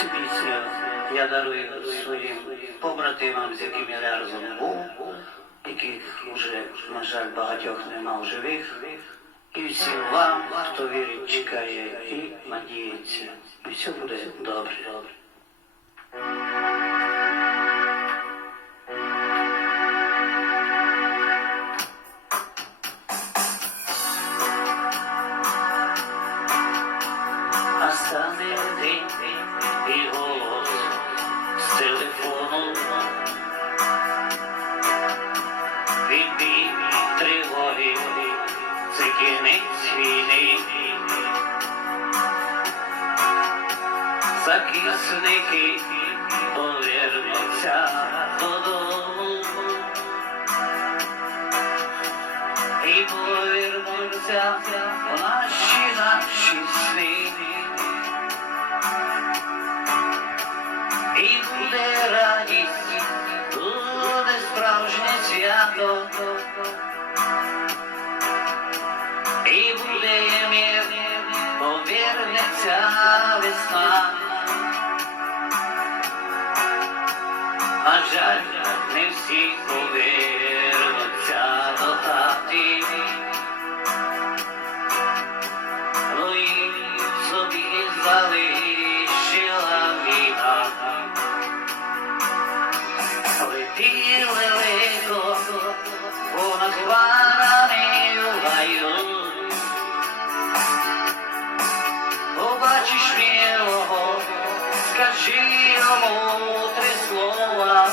Ці пісні я дарую своїм побратимам, з якими я разом був, яких уже, на жаль, багатьох нема в живих. І всім вам, хто вірить, чекає і надіється. І все буде добре. Настане день і голос з телефону, відбій тривоги, це кінець війни. Захисники повернуться додому і повернуться в наші сни. І буде радість, буде справжнє свято, і буде мир, повернеться весна. На жаль, не всі повернуться до хати, ну і собі залишила війна. Лети лелеко, понад хмарами в гаю, побачиш милого, скажи йому 3 слова,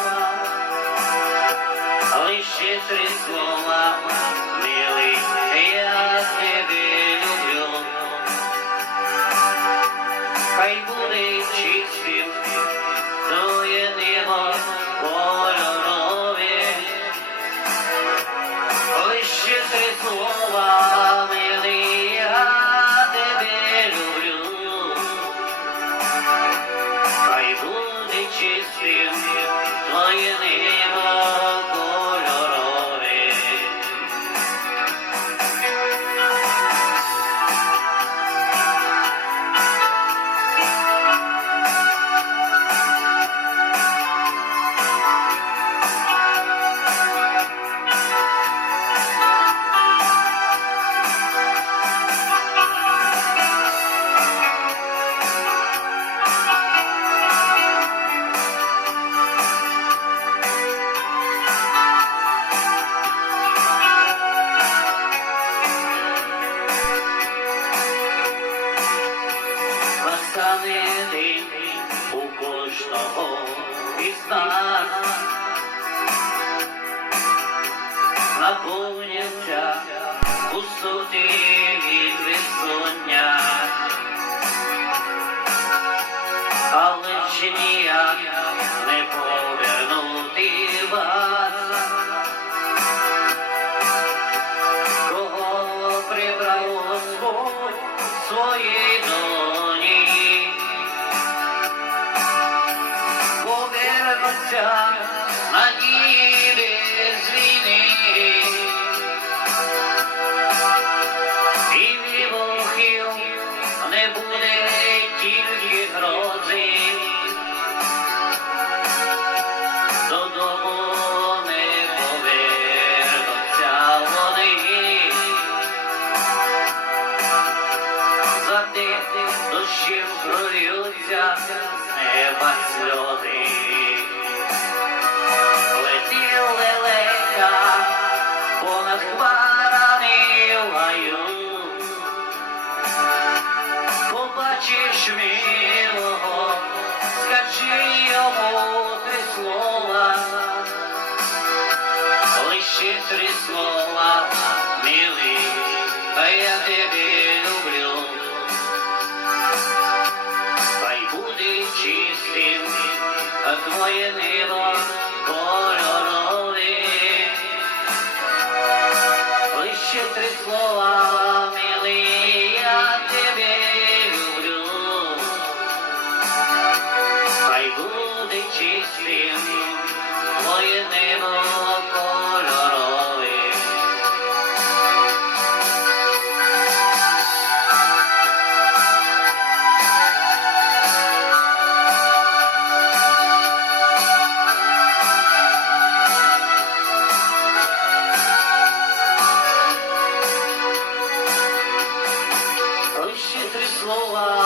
лише 3 слова, милий, я тебе люблю. Хай буде чистим твоє небо кольорове, лише 3 слова, милий, я тебе люблю. Хай буде чистим твоє небо кольорове. Настане день у кожного із нас, наповняться пустоти від безсоння, але ще ніяк не повернути вас, кого прибрав Господь своєї доні. Повернуться надії без війни, і вибухів не буде, тільки грози. Додому не повернуться вони, завжди дощем прольються з неба сльози. Лети лелека, понад хмарами в гаю, побачиш милого, скажи йому 3 слова, лише 3 слова, милий, а я тебе люблю. Хай буде чистим твоє небо кольорове, лише 3 слова, милий, я тебе люблю. Хай буде чистим твоє небо кольорове. слова.